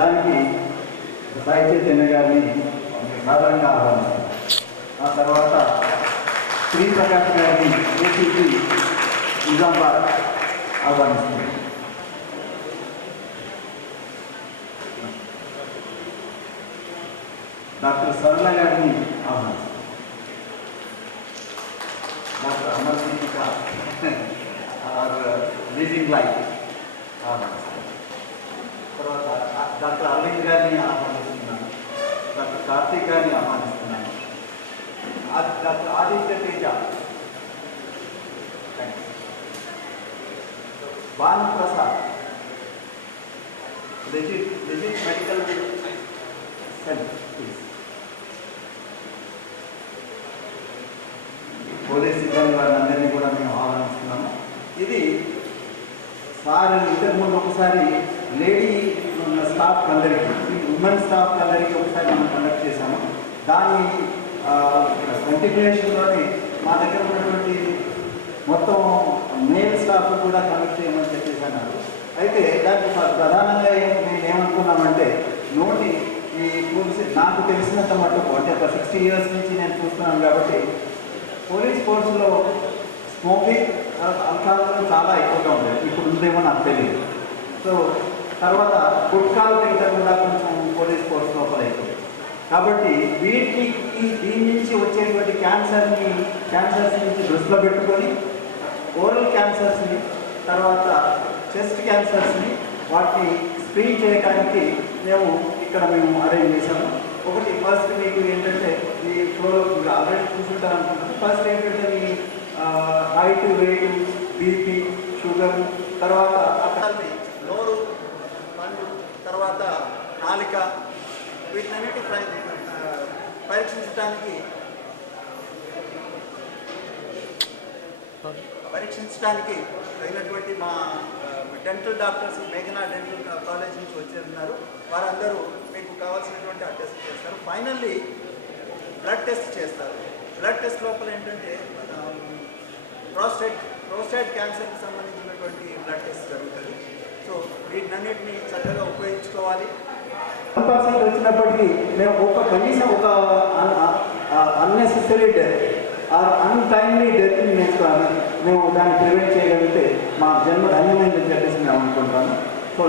దానికి సాయి చైతన్య గారిని సాధారణంగా ఆహ్వానిస్తాను. ఆ తర్వాత శ్రీ ప్రకాష్ గారిని ఏసీపీ నిజామాబాద్ ఆహ్వానిస్తుంది. డాక్టర్ సరళ గారిని ఆహ్వానిస్తాను. Doctor Amar Singh leading life ఆహ్వానిస్తాను. తర్వాత డాక్టర్ అరవింద్ గారిని ఆహ్వానిస్తున్నాను. డాక్టర్ కార్తీక్ గారిని ఆహ్వానిస్తున్నాను. Doctor Aditya Teja, Bhanu Prasad, legit medical center, police సిబ్బంది వారిని అందరినీ కూడా మేము ఆహ్వానిస్తున్నాము. ఇది సార్ ఇంతకుముందు ఒకసారి లేడీ స్టాఫ్ అందరికీ, ఉమెన్ స్టాఫ్ అందరికీ ఒకసారి మనం కండక్ట్ చేశాము. దాని కంటిన్యూషన్లోని మా దగ్గర ఉన్నటువంటి మొత్తం మేల్ స్టాఫ్ కూడా కండక్ట్ చేయమని చెప్పేసి అన్నారు. అయితే దానికి ప్రధానంగా మేము ఏమనుకున్నామంటే నోటి ఈ పోలీసు నాకు తెలిసినంత మటుకు అంటే ఒక 60 years నుంచి నేను చూస్తున్నాను కాబట్టి పోలీస్ ఫోర్స్లో స్మోకింగ్ అల్కహాల్ చాలా ఎక్కువగా ఉండేది. ఇప్పుడు ఉందేమో నాకు తెలియదు. సో తర్వాత గుట్కాలు తింటాం కూడా కొంచెం పోలీస్ ఫోర్స్ లోపల అయిపోయింది. కాబట్టి వీటికి దీని నుంచి వచ్చేటువంటి క్యాన్సర్స్ నుంచి దృష్టిలో పెట్టుకొని ఓరల్ క్యాన్సర్స్ని, తర్వాత చెస్ట్ క్యాన్సర్స్ని వాటిని స్క్రీన్ చేయడానికి మేము అరేంజ్ చేశాము. ఒకటి ఫస్ట్ మీకు ఏంటంటే ఈ ఫ్లోలో ఆల్రెడీ చూసుకుంటారు అనుకుంటున్నాను. ఫస్ట్ ఏంటంటే మీ హైట్, వెయిట్, బీపీ, షుగర్, తర్వాత అక్కడ నోరు, పండు, తర్వాత నాలిక, వీటినన్నిటి పరీక్షించడానికి అయినటువంటి మా డెంటల్ డాక్టర్స్ మేఘనా డెంటల్ కాలేజ్ నుంచి వచ్చేస్తున్నారు. వారందరూ మీకు కావాల్సినటువంటి ఆ టెస్ట్ చేస్తారు. ఫైనల్లీ బ్లడ్ టెస్ట్ చేస్తారు. బ్లడ్ టెస్ట్ లోపల ఏంటంటే ప్రోస్టేట్ క్యాన్సర్కి సంబంధించినటువంటి బ్లడ్ టెస్ట్ జరుగుతుంది. సో వీటినన్నిటిని చక్కగా ఉపయోగించుకోవాలి. 1% వచ్చినప్పటికీ మేము కనీసం ఒక అన్నెసెసరీ డెత్ ఆర్ అన్టైమ్లీ డెత్ని మేము దాన్ని ప్రివెంట్ చేయగలిగితే మా జన్మ ధన్యమైందని చెప్పేసి మేము అనుకుంటాము. సో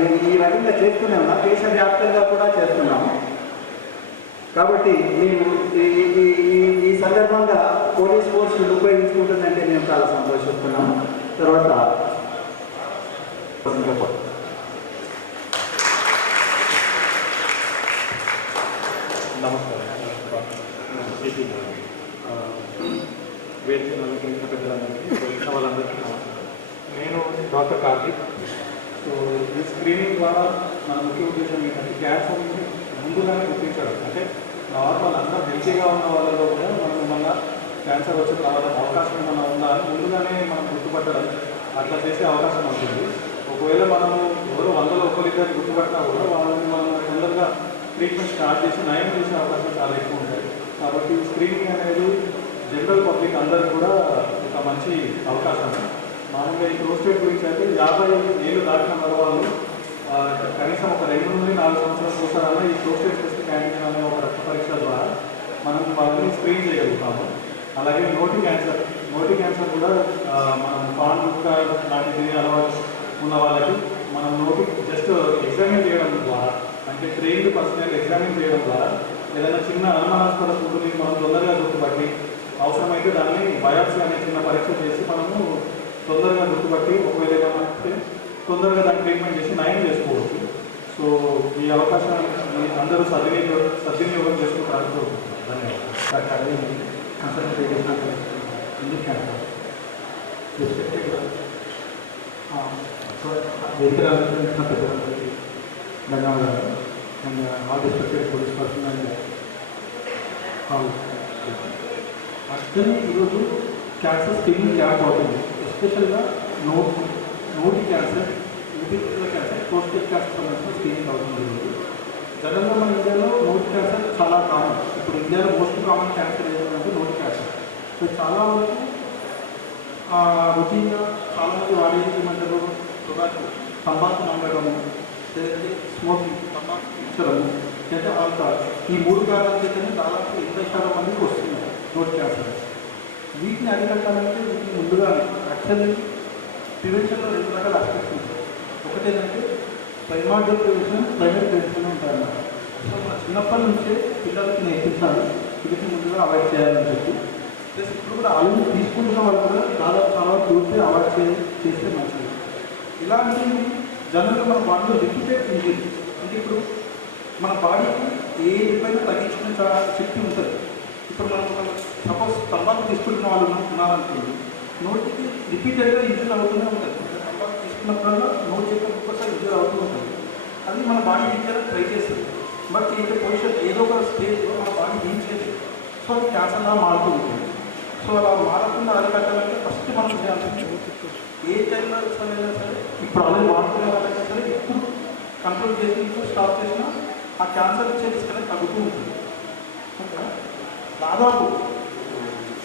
మేము ఈ రకంగా చేస్తూనే ఉన్నాం, దేశవ్యాప్తంగా కూడా చేస్తున్నాము. కాబట్టి మేము ఈ సందర్భంగా పోలీస్ ఫోర్స్ ఉపయోగించుకుంటుందంటే మేము చాలా సంతోషిస్తున్నాము. తర్వాత నమస్కారం. వేదికలందరికీ, పెద్దలందరికీ, వాళ్ళందరికీ నమస్కారం. నేను డాక్టర్ కార్తీక్. సో ఈ స్క్రీనింగ్ ద్వారా మన ముఖ్య ఉద్దేశం ఏంటంటే క్యాన్సర్ని ముందుగానే గుర్తించడం. అంటే నార్మల్ అందరూ హెల్తీగా ఉన్న వాళ్ళలో కూడా మనకు మళ్ళీ క్యాన్సర్ వచ్చి రావడం అవకాశం ఏమైనా ఉందా అని ముందుగానే మనం గుర్తుపట్టడం, అట్లా చేసే అవకాశం ఉంటుంది. ఒకవేళ మనము ఎవరు 100లో ఒకరిద్దరు గుర్తుపట్టినా కూడా వాళ్ళని మనం తొందరగా ట్రీట్మెంట్ స్టార్ట్ చేసి నయం చేసే అవకాశం చాలా ఎక్కువ ఉంటాయి. కాబట్టి స్క్రీనింగ్ అనేది జనరల్ పబ్లిక్ అందరికీ కూడా ఒక మంచి అవకాశం. మామూలుగా ఈ ప్రోస్టేట్ గురించి అయితే 50 ఏళ్ళు దాటిన వాళ్ళు కనీసం ఒక 2 నుండి 4 సంవత్సరాల కోసారన్నా ఈ ప్రోస్టేట్ టెస్ట్ క్యాండిడేట్ అనే ఒక రక్త పరీక్ష ద్వారా మనం వాళ్ళని స్క్రీన్ చేయగలుగుతాము. అలాగే నోటి క్యాన్సర్ కూడా మనం పాన్ గుట్కా లాంటి తినే అలవాటు ఉన్న వాళ్ళకి మనం నోటి జస్ట్ ఎగ్జామిన్ చేయడం ద్వారా, అంటే ట్రైన్డ్ పర్సనల్ ఎగ్జామిన్ చేయడం ద్వారా ఏదైనా చిన్న అనుమానాస్పద ఫుడ్ని మనం తొందరగా గుర్తుపట్టి అవసరమైతే దాన్ని బయాప్సీ అనే చిన్న పరీక్ష చేసి మనము తొందరగా గుర్తుపట్టి ఒకవేళ ఏమైనా తొందరగా దాన్ని ట్రీట్మెంట్ చేసి నయం చేసుకోవచ్చు. సో ఈ అవకాశాన్ని అందరూ సద్వినియోగం చేసుకుంటారు. ధన్యవాదాలు. ధన్యవాదాలు. And all respected police person and actually ఈరోజు క్యాన్సర్ స్క్రీనింగ్ క్యాంప్ అవుతుంది. ఎస్పెషల్గా నోటి క్యాన్సర్, ఊపిరితిత్తుల క్యాన్సర్, ప్రోస్టేట్ క్యాన్సర్ సంబంధించిన స్క్రీనింగ్ అవుతుంది. ఈరోజు జనరల్గా మన ఇండియాలో నోటి క్యాన్సర్ చాలా కామన్. ఇప్పుడు ఇండియాలో మోస్ట్ కామన్ క్యాన్సర్ ఏదంటే నోటి క్యాన్సర్. సో చాలా వరకు రొటీన్గా చాలామంది వాడేది ఏమంటారు, తంబాకు నమ్మడము, లేదంటే స్మోకింగ్ ఇచ్చడము అంటే ఆల్కహాల్, ఈ 3 కారణాల చేతనే దాదాపు 80% మందికి వస్తున్నారు నోటి క్యాన్సర్. వీటిని అరికట్టాలంటే వీటిని ముందుగా యాక్చువల్లీ ప్రివెన్షన్లో 2 రకాల ఆస్పెక్ట్స్ ఉంటాయి. ఒకటి ఏంటంటే ప్రైమార్డియల్ ప్రివెన్షన్, ప్రైమరీ ప్రివెన్షన్ ఉంటాయన్నమాట. సో మన చిన్నప్పటి నుంచే పిల్లలకి నేర్పించాలి వీటిని ముందుగా అవాయిడ్ చేయాలని చెప్పి. ప్లస్ ఇప్పుడు కూడా ఆల్రెడీ తీసుకుంటున్న వాళ్ళు కూడా దాదాపు చాలా పూర్తి అవాయిడ్ చేస్తే మంచిది. ఇలాంటివి జనరల్గా మన బాడీలో రిపీటెడ్ ఇంజరీ అంటే ఇప్పుడు మన బాడీకి ఏ పైన తగ్గించుకునే చాలా శక్తి ఉంటుంది. ఇప్పుడు మనం సపోజ్ తంబాకు తీసుకుంటున్న వాళ్ళు ఉన్నారనుకోండి, నోటికి రిపీటెడ్గా ఇంజరీ అవుతూనే ఉంటుంది. తంబాకు తీసుకున్నప్పుడల్లా నోటి యొక్క ఒక్కసారి ఇంజరీ అవుతూ ఉంటుంది. అది మన బాడీ హీల్ ట్రై చేస్తుంది. బట్ ఏ పొజిషన్ ఏదో ఒక స్టేజ్లో మన బాడీ హీల్ చేయలేదు. సో అది క్యాన్సర్లా మారుతూ ఉంటుంది. సో అలా మారకుండా అరికట్టాలంటే ఫస్ట్ మనం చేయాల్సింది ఏ టైంలో సరైనా సరే ఇప్పుడు ఆల్రెడీ వాడుతున్న వాళ్ళైనా సరే ఇప్పుడు కంట్రోల్ చేసి ఇప్పుడు స్టాప్ చేసినా ఆ క్యాన్సర్ వచ్చే రిస్క్ అనేది తగ్గుతూ ఉంటుంది. దాదాపు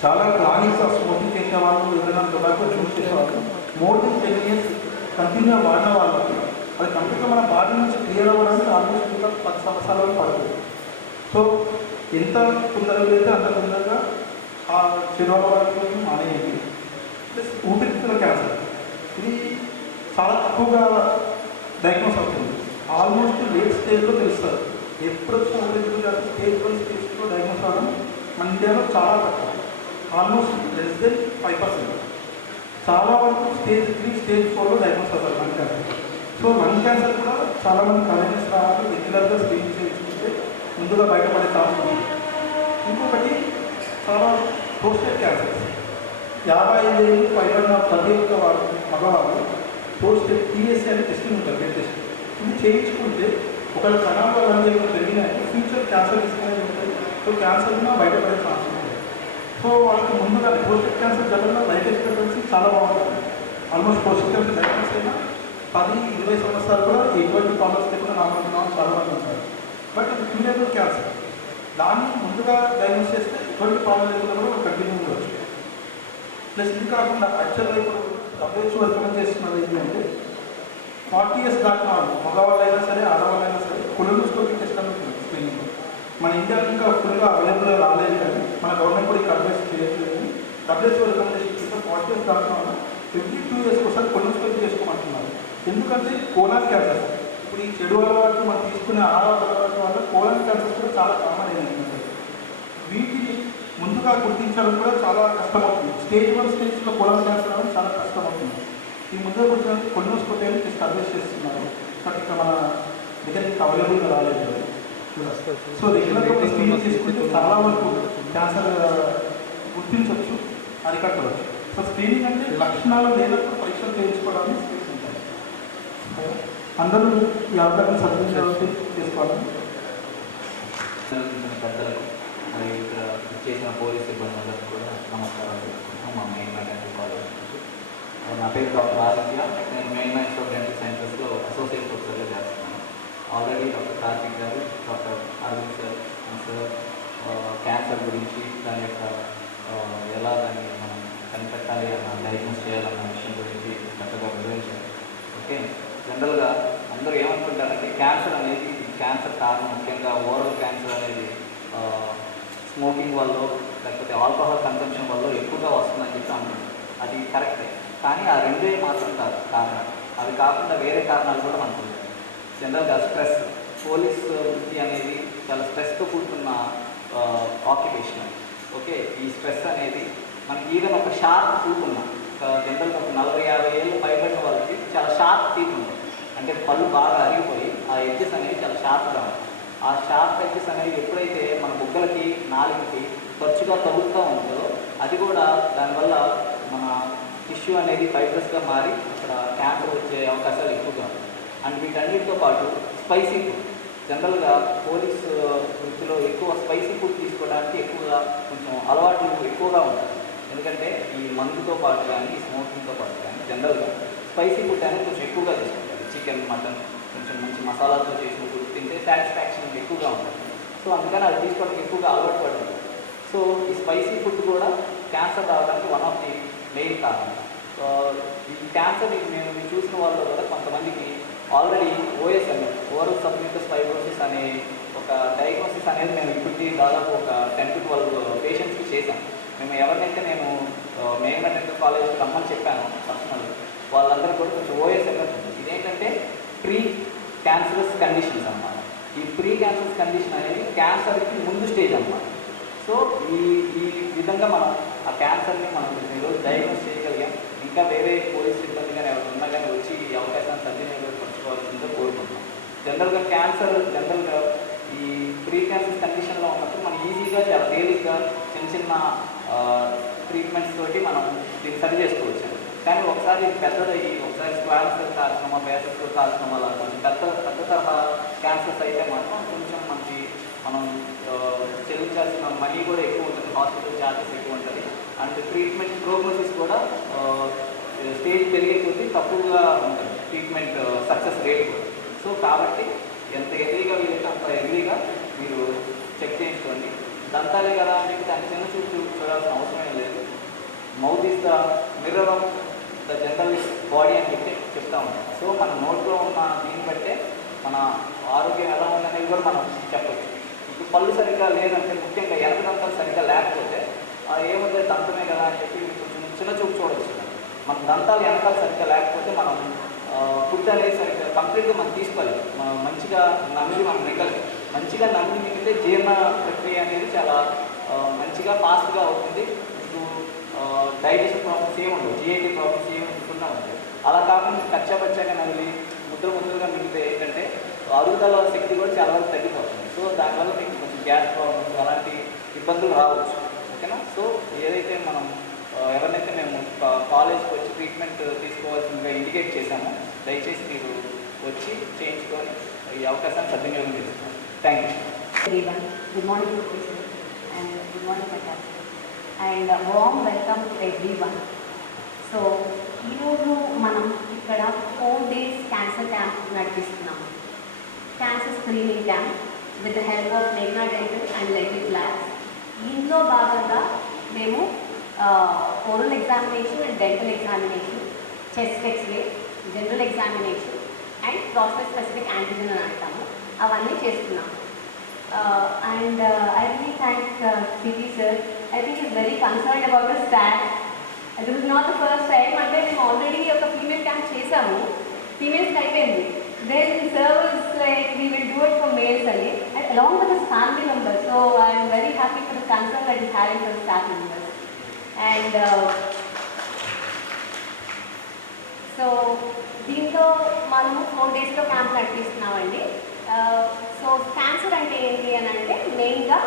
చాలా క్రానిక్స్ ఆఫ్ స్మోకింగ్ చేసే వాళ్ళు, ఎవరైనా టొబాకో యూజ్ చేసే వాళ్ళు మోర్ దెన్ 10 years కంటిన్యూగా వాడిన వాళ్ళకి అది కంప్లీట్గా మన బాడీ నుంచి క్లియర్ అవ్వడానికి ఆల్మోస్ట్ ఇంకా 10 సంవత్సరాలు పడుతుంది. సో ఎంత తొందరగా అయితే అంత తొందరగా ఆ చెడు మానేయండి. ప్లస్ ఊపిరితిత్తుల క్యాన్సర్ ఇది చాలా తక్కువగా డయాగ్నోస్ అవుతుంది. ఆల్మోస్ట్ లేట్ స్టేజ్లో తెలుస్తారు. ఎప్పుడు వచ్చిన ఊపిరితిత్తుల క్యాన్సర్ స్టేజ్ 1 స్టేజ్ 2 డయాగ్నోస్ అవ్వడం మన ఇండియాలో చాలా తక్కువ, ఆల్మోస్ట్ లెస్ దెన్ 5%. చాలా వరకు స్టేజ్ 3 స్టేజ్ 4లో డయాగ్నోస్ అవుతారు lung cancer. So lung cancer కూడా చాలామంది అవేర్నెస్ రావాలి, రెగ్యులర్గా స్క్రీనింగ్ చేయించుకుంటే ముందుగా బయటపడే ఛాన్స్ ఉంది. ఇంకొకటి చాలా ప్రోస్టేట్ క్యాన్సర్స్ 55 ఏళ్ళు పైబడిన ప్రతి ఒక్క మగవాళ్ళు ప్రోస్టేట్ టీఎస్సీ అనే టెస్టింగ్ ఉంటుంది, బ్లడ్ టెస్ట్. ఇది చేయించుకుంటే ఒకవేళ కణాలు అన్నీ పెరిగినాయి ఫ్యూచర్ క్యాన్సర్ రిస్క్ అనేది ఉంటుంది. సో క్యాన్సర్ కూడా బయటపడే ఛాన్స్ ఉంటుంది. సో వాళ్ళకి ముందుగా ప్రోస్టేట్ క్యాన్సర్ జనరల్గా లైఫ్ ఎక్స్పెక్టెన్సీ చాలా బాగుంటుంది. ఆల్మోస్ట్ ప్రోస్టేట్ క్యాన్సర్ డయాగ్నోస్ అయినా 10-20 సంవత్సరాలు కూడా ఎటువంటి ప్రాబ్లమ్స్ లేకుండా నార్మల్ చాలా మంది ఉంటారు. బట్ ఇది క్యూరబుల్ క్యాన్సర్, దాన్ని ముందుగా డయాగ్నోస్ చేస్తే ఎటువంటి ప్రాబ్లం లేకుండా కూడా మనం కంటిన్యూ ఉండవచ్చు. ప్లస్ ఇది కాకుండా యాక్చువల్గా ఇప్పుడు WHO రికమెండ్ చేస్తున్నది ఏంటంటే 40 years దాటిన వాళ్ళు మగవాళ్ళైనా సరే ఆడవాళ్ళైనా సరే కొలోనోస్కోపీ టెస్ట్ అనేది స్క్రీనింగ్ మన ఇండియాలో ఇంకా ఫుల్గా అవైలబుల్గా రాలేదు, కానీ మన గవర్నమెంట్ కూడా అడ్వైస్ చేయట్లేదు. WHO రికమెండేషన్ కింద 40 years దాటిన వాళ్ళు ఎవ్రీ 2 years ఒకసారి కొలోనోస్కోపీ చేసుకోమంటున్నారు. ఎందుకంటే కోలాన్ క్యాన్సర్ ఇప్పుడు ఈ చెడు అలవాటు మనం తీసుకునే ఆహార అలవాటు వల్ల కోలాన్ క్యాన్సర్ కూడా చాలా కామన్ అయింది. వీటిని ముందుగా గుర్తించడం కూడా చాలా కష్టమవుతుంది. స్టేజ్ 1 స్టేజ్లో కోలాన్ క్యాన్సర్ అనేది చాలా కష్టమవుతుంది. ఈ ముందుగా గుర్తించడానికి కొలోనోస్కోపీ అని టెస్ట్ అడ్వైస్ చేస్తున్నారు. బట్ ఇక్కడ మన దగ్గరికి అవైలబుల్గా రాలేదు. సో రెగ్యులర్గా స్క్రీనింగ్ చేసుకుంటే చాలా వరకు క్యాన్సర్ గుర్తించవచ్చు, అరికట్టవచ్చు. సో స్క్రీనింగ్ అంటే లక్షణాలు లేనప్పుడు పరీక్షలు చేయించుకోవడానికి స్క్రీనింగ్ ఉంటాయి. అందరూ ఈ అవకాశం సద్వినియోగం చేసుకోవాలని పెద్దలకు మరి ఇక్కడ చేసిన పోలీస్ సిబ్బందులకు కూడా నమస్కారాలు చెప్తున్నాను. మా మెయిన్ డెంటల్ కాలేజ్ నుంచి. నా పేరు డాక్టర్ ఆదిత్య. నేను మెయిన్ ఇన్స్టిట్యూట్ డెంటల్ సైన్సెస్లో అసోసియేట్ ప్రొఫెసర్గా చేస్తున్నాను. ఆల్రెడీ డాక్టర్ కార్తిక్ గారు, డాక్టర్ అరవింద్ సార్ క్యాన్సర్ గురించి దాని యొక్క ఎలా దాన్ని మనం కనిపెట్టాలి అన్న డయాగ్నోస్ చేయాలన్న విషయం గురించి చక్కగా వివరించారు. ఓకే, జనరల్గా అందరూ ఏమనుకుంటారంటే క్యాన్సర్ అనేది క్యాన్సర్ కారణం ముఖ్యంగా ఓరల్ క్యాన్సర్ అనేది స్మోకింగ్ వల్ల లేకపోతే ఆల్కహాల్ కన్సంప్షన్ వల్ల ఎక్కువగా వస్తుందని చెప్పి అంటున్నారు. అది కరెక్టే, కానీ ఆ రెండే మాత్రం కాదు కారణాలు. అవి కాకుండా వేరే కారణాలు కూడా మనకు ఉంటాయి. జనరల్గా స్ట్రెస్, పోలీస్ వృత్తి అనేది చాలా స్ట్రెస్తో కూడుకున్న ఆక్యుపేషన్. ఓకే, ఈ స్ట్రెస్ అనేది మనకి ఈవెన్ ఒక షార్ప్ టీత్ ఉన్నా జనరల్గా ఒక 40-50 ఏళ్ళు పైబడిన వాళ్ళకి చాలా షార్ప్ టీత్ ఉంటుంది. అంటే పళ్ళు బాగా అరిగిపోయి ఆ ఎడ్జెస్ అనేవి చాలా షార్ప్గా ఉంటాయి. ఆ షార్ప్ ఎడ్జెస్ అనేవి ఎప్పుడైతే మన బుగ్గలకి నాలుగుకి తరచుగా తగులుతూ ఉంటుందో అది కూడా దానివల్ల మన టిష్యూ అనేది ఫైబ్రస్గా మారి అక్కడ క్యాన్సర్ వచ్చే అవకాశాలు ఎక్కువగా ఉంటాయి. అండ్ వీటన్నిటితో పాటు స్పైసీ ఫుడ్, జనరల్గా పోలీస్ వృత్తిలో ఎక్కువ స్పైసీ ఫుడ్ తీసుకోవడానికి ఎక్కువగా కొంచెం అలవాట్లు ఎక్కువగా ఉంటాయి. ఎందుకంటే ఈ మందుతో పాటు కానీ ఈ స్మోకింగ్తో పాటు కానీ జనరల్గా స్పైసీ ఫుడ్ అనేది కొంచెం ఎక్కువగా తీసుకుంటారు. చికెన్, మటన్ కొంచెం మంచి మసాలాతో చేసిన ఫుడ్ తింటే సాటిస్ఫాక్షన్ ఎక్కువగా ఉంటుంది. సో అందుకని అది తీసుకోవడానికి ఎక్కువగా అలవాటు పడుతుంది. సో ఈ స్పైసీ ఫుడ్ కూడా క్యాన్సర్ రావడానికి వన్ ఆఫ్ ది మెయిన్ కారణం. ఈ క్యాన్సర్ మేము చూసిన వాళ్ళు కూడా కొంతమందికి ఆల్రెడీ ఓఎస్ఎంఎఫ్, ఓరల్ సబ్మ్యూకస్ ఫైబ్రోసిస్ అనే ఒక డయాగ్నోసిస్ అనేది మేము ఇప్పటికీ దాదాపు ఒక 10 to 12 పేషెంట్స్కి చేశాం. మేము ఎవరినైతే నేను మేఘనా డెంటల్ కాలేజ్కి రమ్మని చెప్పాను పర్సనల్, వాళ్ళందరూ కూడా కొంచెం ఓఎస్ఎంఎఫ్ ఉంది. ఇదేంటంటే ప్రీ క్యాన్సరస్ కండిషన్స్ అన్నమాట. ఈ ప్రీ క్యాన్సరస్ కండిషన్ అనేది క్యాన్సర్కి ముందు స్టేజ్ అన్నమాట. సో ఈ విధంగా మనం ఆ క్యాన్సర్ని మనం ఈరోజు డయాగ్నోస్ చేయగలిగాం. ఇంకా వేరే పోలీస్ సిబ్బంది కానీ ఎవరు ఉన్నా కానీ వచ్చి ఈ అవకాశాన్ని సద్వినియోగపరచుకోవాల్సిందో కోరుకుంటున్నాం. జనరల్గా జనరల్గా ఈ ప్రీ క్యాన్సర్ కండిషన్లో ఉన్నప్పుడు మనం ఈజీగా చాలా తేలిగ్గా చిన్న ట్రీట్మెంట్స్ తోటి మనం దీన్ని సరి చేసుకోవచ్చు. కానీ ఒకసారి పెద్దదయ్యి ఒకసారి square cell carcinoma, basal cell carcinoma అలా కొంచెం పెద్ద తరహా క్యాన్సర్స్ అయితే మాత్రం కొంచెం మనకి మనం చెల్లించాల్సిన మనీ కూడా ఎక్కువ ఉంటుంది, హాస్పిటల్ ఛార్జెస్ ఎక్కువ ఉంటుంది, అండ్ ట్రీట్మెంట్ ప్రోగ్నోసిస్ కూడా స్టేజ్ పెరిగే కొద్దీ తక్కువగా ఉంటుంది ట్రీట్మెంట్ సక్సెస్ రేట్ కూడా. సో కాబట్టి ఎంత ఎర్లీగా వీలైతే అంత ఎర్లీగా మీరు చెక్ చేయించుకోండి. దంతాలే కదా అని చెప్పి దాన్ని చిన్న చూడాల్సిన అవసరం లేదు. Mouth is the mirror of the general body అని చెప్పి చెప్తా ఉంటాం. సో మన నోట్లో ఉన్న దీన్ని బట్టే మన ఆరోగ్యం ఎలా ఉందనేది కూడా మనం చెప్పచ్చు. ఇప్పుడు పళ్ళు సరిగ్గా లేదంటే, ముఖ్యంగా ఎనక దంతాలు సరిగ్గా లేకపోతే ఏముంది దంతమే కదా అని చెప్పి కొంచెం చిన్న చూడవచ్చు. మన దంతాలు వెనకాల సరిగ్గా లేకపోతే మనం ఫుడ్ అనేది సరిగ్గా కంప్లీట్గా మనం తీసుకోవాలి. మంచిగా నమిలి మనం మిగలి మంచిగా నమిలి మిగిలితే జీర్ణ ప్రక్రియ అనేది చాలా మంచిగా ఫాస్ట్గా అవుతుంది. ఇప్పుడు డైజెషన్ ప్రాబ్లమ్స్ ఏముండవు, జిఐటీ ప్రాబ్లమ్స్ ఏమి ఉంటున్నా ఉంటాయి. అలా కాకుండా కచ్చాపచ్చాగా నమిలి ముద్రగా మిగిలితే ఏంటంటే అరుగుదల శక్తి కూడా చాలా వరకు తగ్గిపోతుంది. సో దానివల్ల మీకు కొంచెం గ్యాస్ ప్రాబ్లమ్స్ అలాంటి ఇబ్బందులు రావచ్చు. ఓకేనా? సో ఏదైతే మనం ఎవరినైతే మేము కాలేజ్కి వచ్చి ట్రీట్మెంట్ తీసుకోవాల్సిందిగా ఇండికేట్ చేశామో దయచేసి మీరు వచ్చి చేయించుకొని ఈ అవకాశాన్ని సద్వినియోగం చేస్తున్నాం. Thank you. Everyone, good morning professor and good morning Akash and a warm welcome to everyone. So ఈరోజు మనం ఇక్కడ 4 days క్యాన్సర్ క్యాంప్ నడిపిస్తున్నాం. Cancer screening camp with the help of మేఘనా డెంటల్ అండ్ లెగ్జిక్ ల్యాబ్స్. దీంట్లో భాగంగా మేము oral examination and dental examination, chest x-ray, general examination and prostate specific antigen అని అంటాము, అవన్నీ చేస్తున్నాము. And I really thank CP sir. I think he's very concerned about the staff. This is not the first time. అంటే మేము already ఒక female camp చేసాము, ఫీమేల్స్కి అయిపోయింది. Then sir was like, we will do it for males అని, and along with his family members. So I am very happy for the concern that he's having for the staff members. And so దీంతో మనము 4 daysలో camp నడిపిస్తున్నామండి. So cancer అంటే ఏంటి అని అంటే మెయిన్గా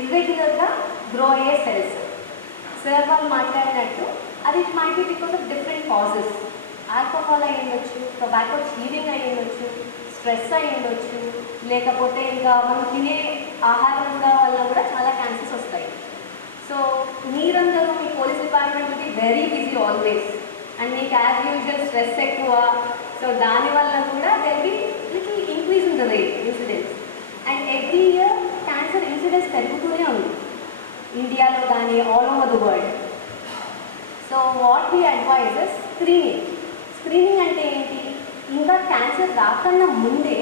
ఇర్రెగ్యులర్గా grow అయ్యే cells. Sir వాళ్ళు మాట్లాడినట్టు అది it might be because of different causes. Alcohol అయి ఉండొచ్చు, టొబాకో చీవింగ్ అయి ఉండొచ్చు, స్ట్రెస్ అయి ఉండొచ్చు, లేకపోతే ఇంకా మనం తినే ఆహారం వల్ల కూడా చాలా క్యాన్సర్స్ వస్తాయి. సో మీరందరూ మీ police department will be very busy always, and మీకు యాజ్ యూజువల్ స్ట్రెస్ ఎక్కువ. సో దానివల్ల కూడా there be little increase in the rate incidents. And every year cancer incidents పెరుగుతూనే ఉంది ఇండియాలో కానీ all over the world. So what we advise is screening. Screening అంటే ఏంటి? ఇంకా క్యాన్సర్ రాకన్నా ముందే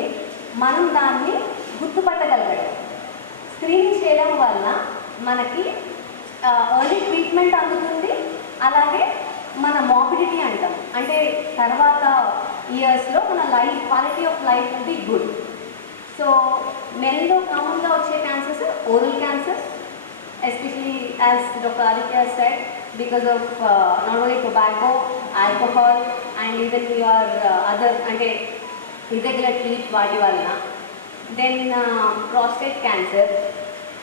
మనం దాన్ని గుర్తుపట్టగలగడం. స్క్రీనింగ్ చేయడం వల్ల మనకి ఎర్లీ ట్రీట్మెంట్ అందుతుంది, అలాగే మన మాబిలిటీ అంటాం, అంటే తర్వాత ఇయర్స్లో మన life quality of life will be good. So మెన్లో కామన్గా వచ్చే cancers oral cancers, especially as doctor Aditya said, because of not only tobacco, alcohol and even your other అంటే irregular sleep వాటి వలన. Then prostate cancer,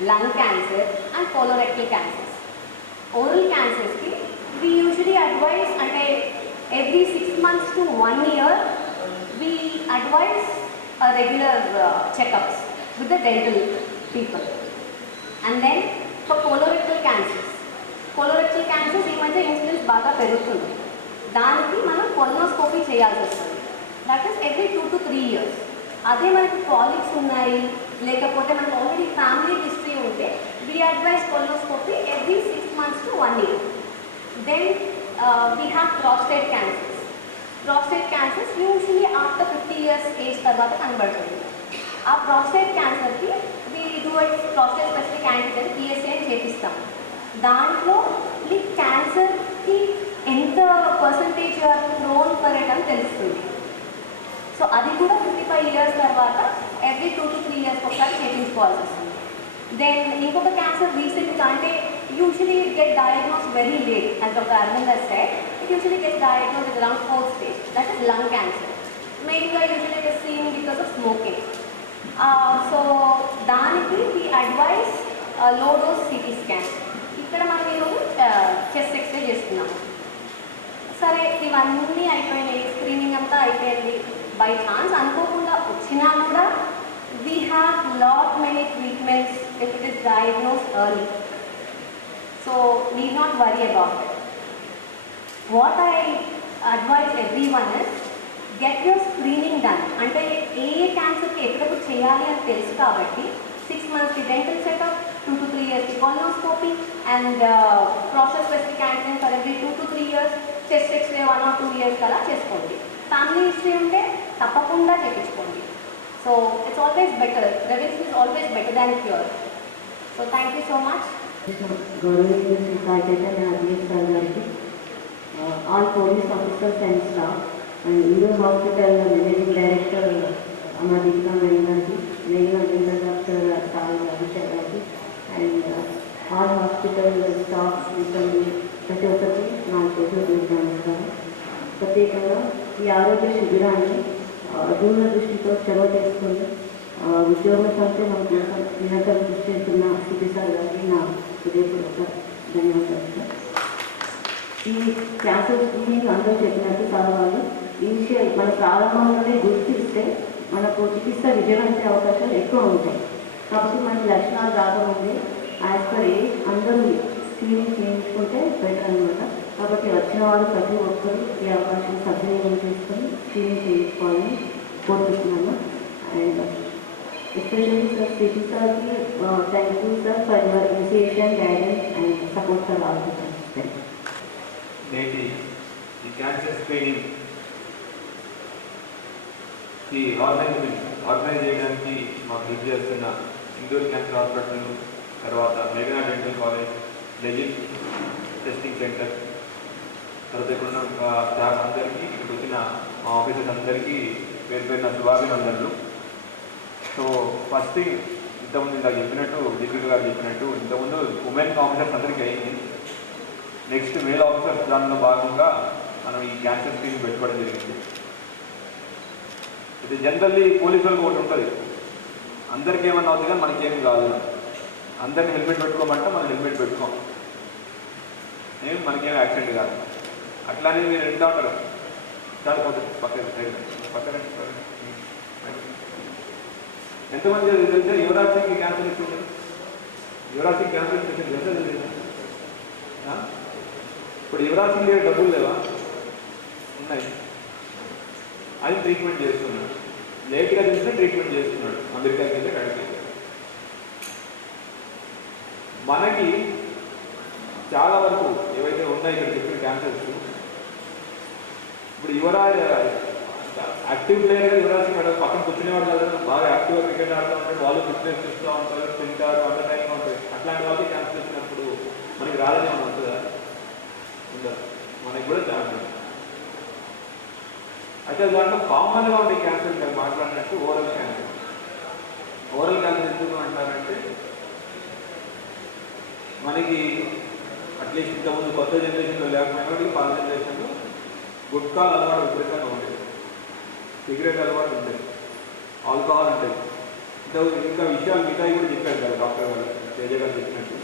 lung cancer and colorectal cancers. Oral cancers కి we usually advise అంటే every 6 months to 1 year we advise a regular checkups with the dental people. And then for colorectal cancers ఈ మధ్య incidence బాగా పెరుగుతుంది. దానికి మనం colonoscopy చేయాల్సి వస్తుంది. That is every 2 to 3 years. అదే మనకి పాలిప్స్ ఉన్నాయి, లేకపోతే మనకు ఆల్రెడీ ఫ్యామిలీ హిస్టరీ ఉంటే we advise colonoscopy every 6 months to 1 year. Then we have prostate cancers. Prostate cancers usually after 50 years age తర్వాత కనబడుతుంది. ఆ ప్రాస్టేట్ క్యాన్సర్కి we do it prostate specific antigen PSA అని చేపిస్తాం. దాంట్లో ఈ క్యాన్సర్కి ఎంత పర్సంటేజ్ ప్రోన్ ఫర్ ఇట్ అని తెలుస్తుంది. సో అది కూడా 55 years తర్వాత ఎవ్రీ 2 to 3 years ఒకసారి చేయించుకోవాల్సి వస్తుంది. దెన్ ఇంకొక క్యాన్సర్ రీసెంట్గా అంటే usually it get diagnose very late as Dr. Arvind has said. It usually gets diagnosed at around 4th stage. That is lung cancer. Mainly usually it is seen because of smoking. So దానికి we advise low dose CT scan. ఇక్కడ మనం ఈరోజు chest x ray చేస్తున్నాము. సరే ఇవన్నీ అయిపోయినాయి, screening అంతా అయిపోయింది. బై ఛాన్స్ అనుకోకుండా వచ్చినా కూడా we have lot many treatments if it is diagnosed early. So need not worry about it. What I advise everyone is get your screening done. అంటే ఏ క్యాన్సర్కి ఎక్కడకు చేయాలి అని తెలుసు కాబట్టి 6 months dental checkup, 2 to 3 years colonoscopy and process specific antigen for every 2 to 3 years, chest X-ray 1 or 2 years అలా చేసుకోండి. Family history ఉంటే తప్పకుండా చేయించుకోండి. So it's always better, prevention is always better than cure. So thank you so much. గౌరవనీయ Shri Sai Chaitanya IAS sir గారికి, all police officers and staff and Indore hospital managing director Amar Deepika madam గారికి, main general doctor Sai Abhishek గారికి and all hospital staff సిబ్బంది ప్రతి ఒక్కరికి నా చేతులు నమస్కారం. ప్రత్యేకంగా ఈ ఆరోగ్య శిబిరాన్ని దూరదృష్టితో చొరవ చేసుకుని ఉద్యోగ సంస్థ మన కోసం నిరంతరం కృషి చేస్తున్న సిపి సార్ గారికి నా హృదయపూర్వక ధన్యవాదాలు సార్. ఈ క్యాన్సర్ స్క్రీనింగ్ అందరూ చెప్పినట్టు సార్ వాళ్ళు ఇనిషియల్ మన ప్రారంభంలోనే గుర్తిస్తే మనకు చికిత్స విజయవంత అవకాశాలు ఎక్కువ ఉంటాయి. కాబట్టి మనకి లక్షణాలు రాకముందే యాజ్ పర్ ఏజ్ అందరూ స్క్రీనింగ్ చేయించుకుంటే బెటర్ అనమాట. కాబట్టి వచ్చిన వాళ్ళు ప్రతి ఒక్కరు ఈ అవకాశం సద్వినియోగం చేసుకొని స్క్రీనింగ్ చేయించుకోవాలని కోరుకుంటున్నాను. అండ్ ఎస్పెషల్లీ సార్ సిటీ సార్కి thank you sir for your initiation, guidance and support for all the thanks. నేటి ఈ క్యాన్సర్ స్క్రీనింగ్ ఈ ఆర్గనైజ్ చేయడానికి మాకు హెల్ప్ చేస్తున్న ఇండోర్ క్యాన్సర్ హాస్పిటల్, తర్వాత మేఘనా డెంటల్ కాలేజ్, లెజిన్ టెస్టింగ్ సెంటర్, తర్వాత ఇక్కడున్న స్టాఫ్ అందరికీ, ఇక్కడికి వచ్చిన మా ఆఫీసర్స్ అందరికీ పేరు పేరున శుభాభినందనలు. సో ఫస్ట్ థింగ్, ఇంతకుముందు ఇందాక చెప్పినట్టు డిప్యూటీ గారు చెప్పినట్టు ఇంతకుముందు ఉమెన్ ఆఫీసర్స్ అందరికీ అయింది. నెక్స్ట్ మేల్ ఆఫీసర్స్ దానిలో భాగంగా మనం ఈ క్యాన్సర్ స్క్రీనింగ్ పెట్టుకోవడం జరిగింది. ఇది జనరల్లీ పోలీసు వాళ్ళకి ఒకటి ఉంటుంది, అందరికీ ఏమన్నా అవుతుంది కానీ మనకేమీ కాదు. అందరినీ హెల్మెట్ పెట్టుకోమంటే మనం హెల్మెట్ పెట్టుకోం, మనకేమీ యాక్సిడెంట్ కాదు. అట్లానే మీరు ఎంత ఉంటారు చాలా పోతుంది పక్కన ఎంతమంది తెలిసే యువరాజ్ సింగ్కి క్యాన్సర్ ఇస్తుంది. యువరాజ్ సింగ్ క్యాన్సర్ ఇస్తుంది తెలుసా? ఇప్పుడు యువరాజ్ సింగ్ దగ్గర డబ్బులు లేవా? ఉన్నాయి. అది ట్రీట్మెంట్ చేస్తున్నాడు, లేట్గా తెలిస్తే ట్రీట్మెంట్ చేస్తున్నాడు. అమెరికాకి వెళ్తే అక్కడికి వెళ్తే మనకి చాలా వరకు ఏవైతే ఉన్నాయి ఇక్కడ చెప్పిన క్యాన్సర్స్, ఇప్పుడు యువరాజ్ యాక్టివ్ ప్లేయర్గా యువరాజ్ సింగ్ పక్కన కూర్చునేవాడు కదా, బాగా యాక్టివ్గా క్రికెట్ ఆడుతూ ఉంటాడు, వాళ్ళు ఫిట్నెస్ ఇస్తూ ఉంటారు, తింటారు, అంత టైంగా ఉంటుంది. అట్లాంటి వాళ్ళకి క్యాన్సర్ వచ్చినప్పుడు మనకి రాదని ఏమైనా ఉంటుందా? ఉండదు, మనకి కూడా ఛాన్స్ ఉంది. అయితే దాంట్లో కామన్గా ఉండే క్యాన్సర్ ఇక్కడ మాట్లాడినట్టు ఓరల్ క్యాన్సర్. ఓరల్ క్యాన్సర్ ఎందుకు అంటారంటే మనకి అట్లీస్ట్ ఇంతకుముందు కొత్త జనరేషన్లో లేకపోయినా పాత జనరేషన్లో గుట్కాలు అలవాటు విపరీతంగా ఉండేది, సిగరెట్ అలవాటు ఉండేది, ఆల్కహాల్ ఉంటుంది. ఇంకా విషయాలు మిగతాయి కూడా చెప్పారు కదా డాక్టర్ గారు, తేజ గారు చెప్పినట్టు.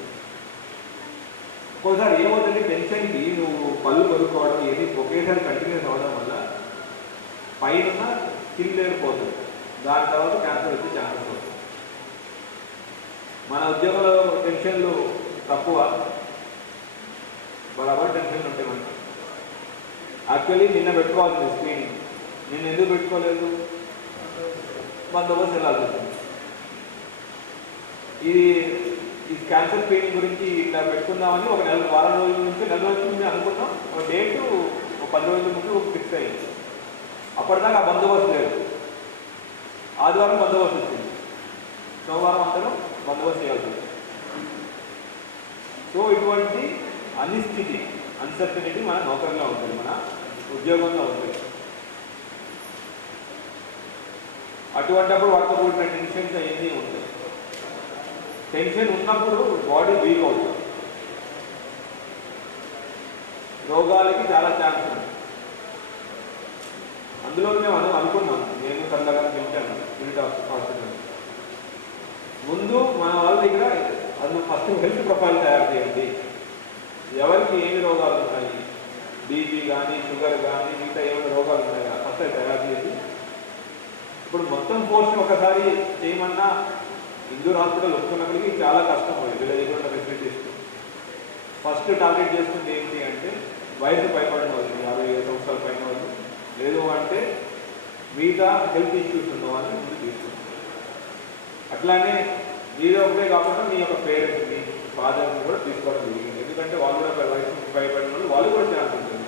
ఒక్కోసారి ఏమవుతుంది, టెన్షన్కి నువ్వు పళ్ళు కొనుక్కోవడం ఏది ఒకేసారి కంటిన్యూస్ అవ్వడం వల్ల పైన స్కిన్ లేయర్ పోతుంది, దాని తర్వాత క్యాన్సర్ వచ్చే ఛాన్సెస్ అవుతుంది. మన ఉద్యోగంలో టెన్షన్లు తక్కువ, బరాబర్ టెన్షన్లు ఉంటాయి మనకి. యాక్చువల్లీ నిన్న పెట్టుకోవాల్సింది స్క్రీనింగ్, నిన్న ఎందుకు పెట్టుకోలేదు? బందోబస్తు వెళ్ళాల్సి వచ్చింది. ఈ క్యాన్సర్ స్క్రీనింగ్ గురించి ఇట్లా పెట్టుకుందామని ఒక వారం రోజుల నుంచి 4 రోజుల నుంచి అనుకున్నాం. ఒక డేటు ఒక 10 రోజుల ముందు ఫిక్స్ అయ్యింది. అప్పటిదాకా ఆ బందోబస్తు లేదు. ఆదివారం బందోబస్తు వచ్చింది, సోమవారం అందరం బందోబస్తు చేయాల్సి వచ్చింది. సో ఇటువంటి అనిశ్చితి, అన్సర్టనిటీ మన నౌకర్లో ఉంటుంది, మన ఉద్యోగంలో ఉంటుంది. అటువంటిప్పుడు వాటితో కూడిన టెన్షన్స్ అవన్నీ ఉంటాయి. టెన్షన్ ఉన్నప్పుడు బాడీ వీక్ అవుతుంది, రోగాలకి చాలా ఛాన్స్ ఉంది. అందులో మేము అనుకున్నాం, నేను సరదాగా పెంచాను యూనిట్ హాస్పిటల్. ముందు మన వాళ్ళ దగ్గర అది ఫస్ట్ హెల్త్ ప్రొఫైల్ తయారు చేయండి, ఎవరికి ఏమి రోగాలు ఉన్నాయి, బీపీ కానీ షుగర్ కానీ మిగతా ఏమైనా రోగాలు ఉన్నాయా ఫస్ట్ అది తయారు చేసి. ఇప్పుడు మొత్తం పోస్ట్ ఒకసారి చేయమన్నా ఇందూర్ హాస్పిటల్ వస్తున్నప్పటికీ చాలా కష్టం పోయింది వీళ్ళ దగ్గర ఉన్న ఫెసిలిటీస్. ఫస్ట్ టార్గెట్ చేసుకుంటే ఏంటి అంటే వయసు పైబడిన వాళ్ళు, 55 సంవత్సరాల పైన వాళ్ళు, లేదు అంటే మిగతా హెల్త్ ఇష్యూస్ ఉన్న వాళ్ళని ముందు తీసుకుంటాం. అట్లానే మీరు ఒకటే కాకుండా మీ యొక్క పేరెంట్స్, మీ ఫాదర్ని కూడా తీసుకోవడం జరిగింది. ఎందుకంటే వాళ్ళు కూడా వయసు పైబడిన వాళ్ళు కూడా ఛాన్స్ ఉంటుంది.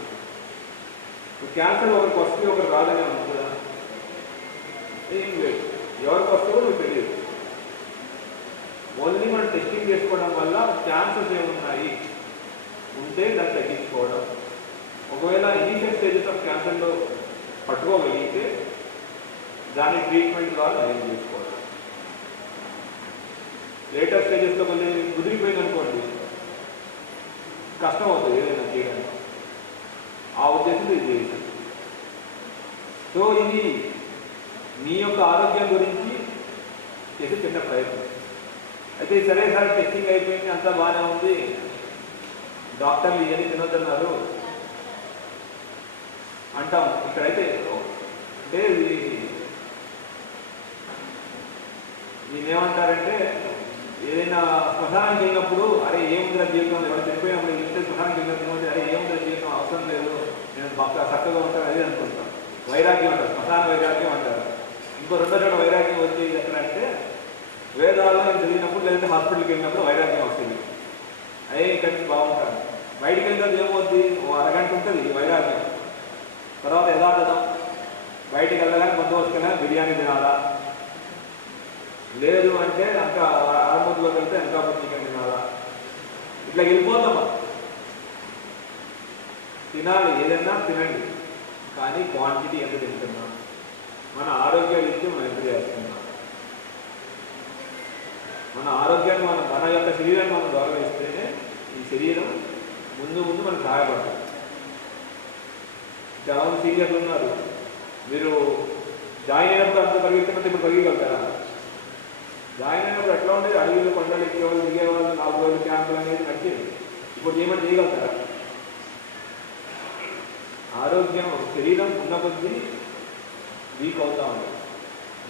క్యాన్సర్ ఒకరికి వస్తే ఒకరు రాదని అనుకుంటుందా? ఏం లేదు, ఎవరికి వస్తే కూడా మీకు తెలియదు. ఓన్లీ మనం టెస్టింగ్ చేసుకోవడం వల్ల ఛాన్సెస్ ఏమున్నాయి ఉంటే దాన్ని తగ్గించుకోవడం. ఒకవేళ ఇనిషియల్ స్టేజెస్ ఆఫ్ క్యాన్సర్లో పట్టుకోగలిగితే దాని ట్రీట్మెంట్ ద్వారా నయం చేసుకోవడం. లేటర్ స్టేజెస్లో కొంచెం కుదిరిపోయింది అనుకోండి, కష్టం అవుతుంది ఏదైనా చేయడానికి. ఆ ఉద్దేశంతో ఇది చేశాను. సో ఇది మీ యొక్క ఆరోగ్యం గురించి చేసే చిన్న ప్రయత్నం. అయితే సరే సార్ టెస్టింగ్ అయిపోయింది, అంతా బాగానే ఉంది, డాక్టర్లు ఇవన్నీ తినొద్దన్నారు అంటాం. ఇక్కడైతే అంటే ఏమంటారంటే ఏదైనా శ్మశానానికి వెళ్ళినప్పుడు అరే ఏముందిరా జీవితం, ఎవరు చనిపోయినప్పుడు వెళ్తే శ్మశానానికి వెళ్ళినప్పుడు అరే ఏముందిరా జీవితం, అవసరం లేదు, నేను చక్కగా ఉంటాను అదే అనుకుంటాను. వైరాగ్యం అంటారు, శ్మశాన వైరాగ్యం అంటారు. ఇంకో రెండో చోట వైరాగ్యం వచ్చేది ఎక్కడంటే వేదాల్లో నేను చదివినప్పుడు, లేదంటే హాస్పిటల్కి వెళ్ళినప్పుడు వైరాగ్యం వస్తుంది. అయ్యే ఇక్కడికి బాగుంటాను. బయటికి వెళ్ళినది ఏమవుద్ది, ఓ అరగంట ఉంటుంది వైరాగ్యం. తర్వాత యథాతథం, బయటికి వెళ్ళగానే బందోబస్తుగా బిర్యానీ తినాలా, లేదు అంటే ఇంకా ఆరంభంలోకి వెళ్తే ఇంకా చికెన్ తినాలా, ఇట్లా వెళ్ళిపోతామా. తినాలి, ఏదైనా తినండి, కానీ క్వాంటిటీ ఎంత తింటున్నాం, మన ఆరోగ్యాలు ఇచ్చి మనం ఎంత చేస్తున్నాం. మన ఆరోగ్యాన్ని మన యొక్క శరీరాన్ని మనం గౌరవిస్తేనే ఈ శరీరం ముందు మనకు సహాయపడుతుంది. చాలామంది సీనియర్లు ఉన్నారు, మీరు జాయిన్ అయినప్పుడు అంత పరిగెత్తినట్టు ఇప్పుడు పరిగెగలుగుతారా? జాయిన్ అయినప్పుడు ఎట్లా ఉండేది, అడవిలు కొండలు ఎక్కేవాళ్ళు, దిగేవాళ్ళు, 4 రోజులు క్యాంపులు అనేది నచ్చేది. ఇప్పుడు ఏమైనా చేయగలుగుతారా? ఆరోగ్యం శరీరం ఉన్న కొద్దీ వీక్ అవుతూ ఉంటుంది.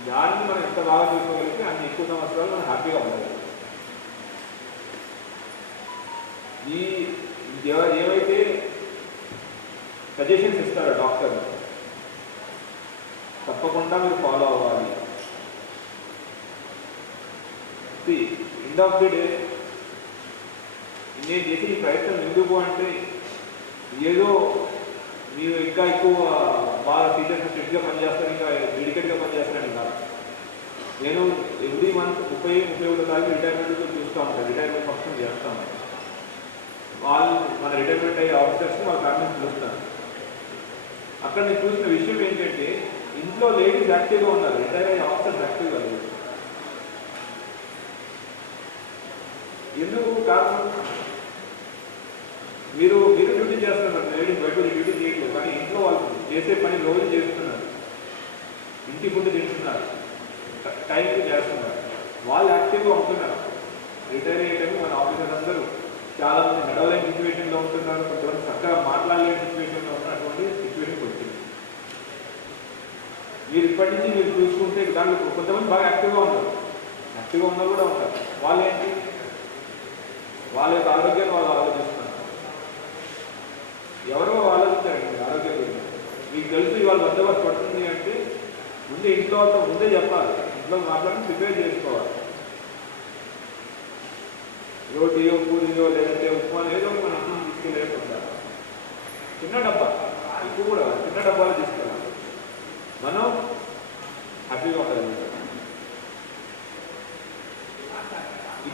దాన్ని మనం ఎంత బాగా చూసుకోగలిగితే అన్ని ఎక్కువ సంవత్సరాలు మనం హ్యాపీగా ఉండాలి. ఈ ఏవైతే సజెషన్స్ ఇస్తారో డాక్టర్ తప్పకుండా మీరు ఫాలో అవ్వాలి. ఎండ్ ఆఫ్ ది డే నేను చేసి ఈ ప్రయత్నం ఎందుకు అంటే ఏదో మీరు ఇంకా ఎక్కువ బాగా టీచర్స్ స్ట్రిక్ట్గా పనిచేస్తారు, ఇంకా డెడికేట్గా పనిచేస్తారని కాదు. నేను ఎవ్రీ మంత్ 30-31 తారీఖు రిటైర్మెంట్ చూస్తూ ఉంటాను, రిటైర్మెంట్ ఫంక్షన్ చేస్తూ ఉంటాను. వాళ్ళు మన రిటైర్మెంట్ అయ్యే ఆఫీసర్స్ని వాళ్ళ ఫ్యామిలీని చూస్తాను. అక్కడ నేను చూసిన విషయం ఏంటంటే ఇంట్లో లేడీస్ యాక్టివ్గా ఉన్నారు, రిటైర్ అయ్యే ఆఫీసర్స్ యాక్టివ్గా లేదు. ఎందుకు కారణం? మీరు డ్యూటీ చేస్తున్నారు, లేడీస్ బయట డ్యూటీ చేయట్లేదు, కానీ ఇంట్లో వాళ్ళు చేసే పని రోజు చేస్తున్నారు, ఇంటి ఫుడ్ తింటున్నారు, టైంకి చేస్తున్నారు, వాళ్ళు యాక్టివ్గా ఉంటున్నారు. రిటైర్ అయ్యేటప్పుడు మన ఆఫీసర్స్ అందరూ చాలామంది నడవలేని సిచ్యువేషన్లో ఉంటున్నారు, కొంతమంది చక్కగా మాట్లాడలేని సిచ్యువేషన్లో ఉన్నటువంటి సిచ్యువేషన్కి వచ్చింది. మీరు ఇప్పటి నుంచి మీరు చూసుకుంటే దాంట్లో కొంతమంది బాగా యాక్టివ్గా ఉన్నారు, యాక్టివ్గా ఉన్న కూడా ఉంటారు. వాళ్ళు ఏంటి, వాళ్ళ యొక్క ఆరోగ్యాన్ని వాళ్ళు ఆలోచిస్తున్నారు. ఎవరో ఆలోచించారండి ఆరోగ్యం గురించి. మీకు తెలుసు ఇవాళ బందోబస్తు పడుతుంది అంటే ముందే ఇంట్లో అంతా ముందే చెప్పాలి, ఇంట్లో మాట్లాడి ప్రిపేర్ చేసుకోవాలి. రోటీయో పూరియో లేదంటే ఉప్మా ఏదో మన ఇంట్లో తీసుకెళ్ళకుండా చిన్న డబ్బా, ఎక్కువ కూడా చిన్న డబ్బాలు తీసుకెళ్ళాలి, మనం హ్యాపీగా ఉండాలి.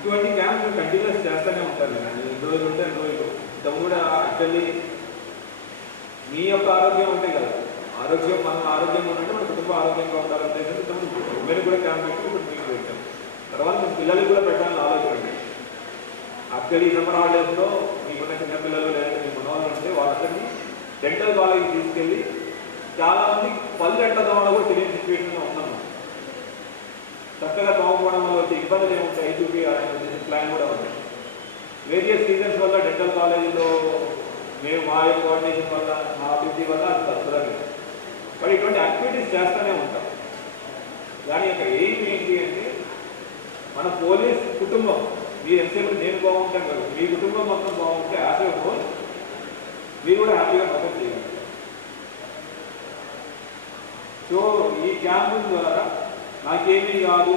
ఇటువంటి క్యాంప్స్ కంటిన్యూస్ చేస్తూనే ఉంటారు ఎన్ని రోజులు ఉంటే ఎన్ని రోజులు ఇంత కూడా యాక్చువల్లీ మీ యొక్క ఆరోగ్యం ఉంటాయి కదా, ఆరోగ్యం మనం ఆరోగ్యంగా ఉంటే మన కుటుంబం ఆరోగ్యంగా ఉండాలంటే ఉమెన్ కూడా క్యాంప్ పెట్టి ఇప్పుడు మీకు పెట్టాం. తర్వాత మీ పిల్లలకి కూడా పెట్టాలని ఆలోచన ఉంది. యాక్చువల్లీ సమ్మర్ హాలిడేస్లో మీకున్న చిన్న పిల్లలు లేదంటే మీ మనవాళ్ళు ఉంటే వాళ్ళందరినీ డెంటల్ కాలేజీ తీసుకెళ్ళి చాలామంది పళ్ళు ఎట్లా తోమలో కూడా తెలియని సిచ్యువేషన్లో ఉన్నాము. చక్కగా తోమకపోవడం వల్ల వచ్చే ఇబ్బందులు ఏముంటాయి ఐదుకి ప్లాన్ కూడా ఉంది. వేరియస్ రీజన్స్ వల్ల డెంటల్ కాలేజీలో మేము మా యొక్క కోఆర్డినేషన్ వల్ల మా అభివృద్ధి వల్ల అది తప్పలేదు. బట్ ఇటువంటి యాక్టివిటీస్ చేస్తూనే ఉంటాం. దాని యొక్క ఎయిమ్ ఏంటి అంటే మన పోలీస్ కుటుంబం మీరు ఎంతసేపు నేను బాగుంటాం కదా, మీ కుటుంబం మొత్తం బాగుంటే యాజ్ ఎ హోల్ మీరు కూడా హ్యాపీగా మద్దతు చేయాలి. సో ఈ క్యాంపు ద్వారా నాకేమీ కాదు,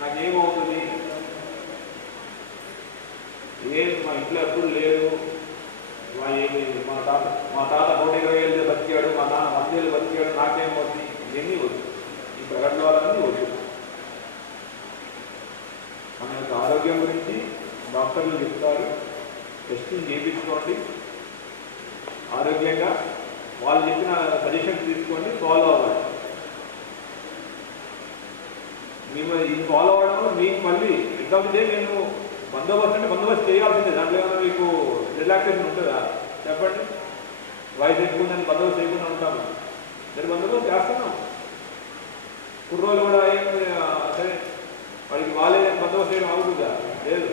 నాకేమవుతుంది, మా ఇంట్లో ఎప్పుడు లేదు, మా తాత 120 ఏళ్ళు బతికాడు, మా నాన్న 100 ఏళ్ళు బతికాడు, నాకేమవుతుంది, ఇవన్నీ వద్దు. ఈ ప్రకటన వాళ్ళని వద్దు. మన యొక్క ఆరోగ్యం గురించి డాక్టర్లు చెప్తారు, టెస్టింగ్ చేయించుకోండి, ఆరోగ్యంగా వాళ్ళు చెప్పిన సజెషన్స్ తీసుకోండి, ఫాలో అవ్వండి. మేము ఇది ఫాలో అవ్వడంలో మీకు మళ్ళీ ఎగ్జాంపుల్ నేను బందోబస్తు అంటే బందోబస్తు చేయాల్సిందే, దాంట్లో ఏమైనా మీకు రిలాక్సేషన్ ఉంటుందా చెప్పండి. వయసు ఎక్కువ ఉందని బందోబస్తు చేయకుండా ఉంటాము, సరే బందోబస్తు చేస్తున్నాం. కుర్రోలు కూడా ఏమి సరే వాడికి వాళ్ళే బందోబస్తు చేయడం అవుతుందా, లేదు.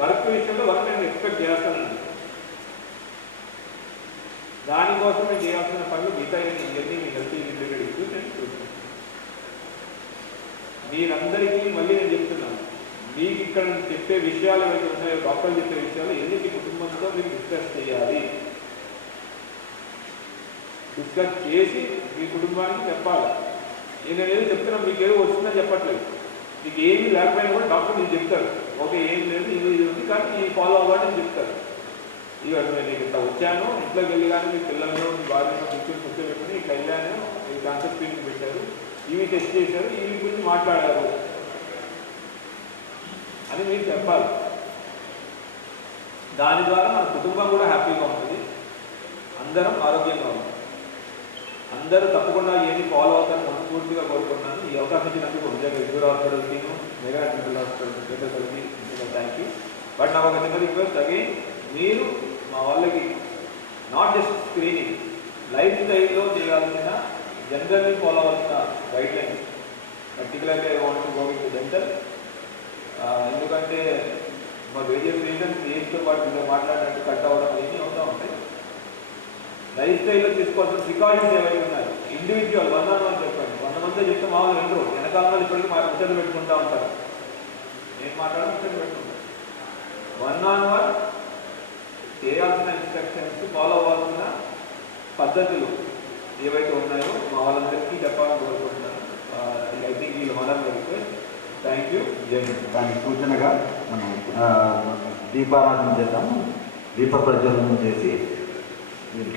వర్క్ విషయంలో వర్క్ నేను ఎక్స్పెక్ట్ చేస్తానండి. దానికోసం నేను చేయాల్సిన పనులు మిగతా ఇవన్నీ మీ హెల్త్ రిలేటెడ్ ఇష్యూస్ నేను చూస్తాను. మీరందరికీ మళ్ళీ నేను చెప్తున్నాను, మీకు ఇక్కడ చెప్పే విషయాలు ఏవైతే ఉన్నాయో డాక్టర్లు చెప్పే విషయాలు ఎన్ని మీ కుటుంబంతో మీరు డిస్కస్ చేయాలి. డిస్కస్ చేసి మీ కుటుంబానికి చెప్పాలి. నేను ఏదో చెప్తున్నాను, మీకు ఏదో వస్తుందని చెప్పట్లేదు. మీకు ఏమీ లేకపోయినా కూడా డాక్టర్ మీకు చెప్తారు, ఓకే ఏం లేదు ఇది ఉంది కానీ ఈ ఫాలో అవ్వాలని చెప్తారు. ఇవాళ నేను ఇట్లా వచ్చాను, ఇంట్లోకి వెళ్ళి కానీ మీ పిల్లలను మీ భార్యను కూర్చోబెట్టుకుని ఇట్లా వెళ్ళాను, ఈ క్యాన్సర్ స్క్రీనింగ్ పెట్టారు, ఇవి టెస్ట్ చేశారు, ఇవి గురించి మాట్లాడారు అని మీరు చెప్పాలి. దాని ద్వారా మన కుటుంబం కూడా హ్యాపీగా ఉంటుంది, అందరం ఆరోగ్యంగా ఉంటుంది. అందరూ తప్పకుండా ఏది ఫాలో అవుతారని మనస్ఫూర్తిగా కోరుకుంటున్నాను. ఈ అవకాశం ఇచ్చినందుకు నిజంగా ఇండోర్ హాస్పిటల్కి మెగా డెంటల్ హాస్పిటల్కి థ్యాంక్ యూ. బట్ నాకు ఒక చిన్న రిక్వెస్ట్ అగైన్, మీరు మా వాళ్ళకి నాట్ జస్ట్ స్క్రీనింగ్, లైఫ్ స్టైల్లో చేయాల్సిన జనరల్లీ ఫాలో అవ్వాల్సిన గైడ్ లైన్స్, పర్టికులర్గా I want to go with dental. ఎందుకంటే మా వేరియస్ రీజన్స్ ఏజ్తో పాటు మీరు మాట్లాడినట్టు కట్ అవ్వడం ఏమీ అవుతూ ఉంటాయి. లైఫ్ స్టైల్లో తీసుకోవాల్సిన ప్రికాషన్స్ ఏవైతే ఉన్నాయి ఇండివిజువల్ 1-on-1 చెప్పండి. 100 మంది చెప్తే మామూలు వినరు, వెనకాల ఇప్పటికీ మా ముచ్చట్లు పెట్టుకుంటూ ఉంటారు. నేను మాట్లాడడం ముచ్చట్లు పెట్టుకుంటాను. 1-on-1 చేయాల్సిన ఇన్స్ట్రక్షన్స్, ఫాలో అవ్వాల్సిన పద్ధతులు ఏవైతే ఉన్నాయో మా వాళ్ళందరికీ చెప్పాలని కోరుకుంటున్నాను. ఐ థింక్ వీళ్ళు మనం రిక్వెస్ట్. Thank you. జై హింద్. దానికి సూచనగా మనం దీపారాధన చేద్దాము, దీప ప్రజ్వలనం చేసి వీళ్ళు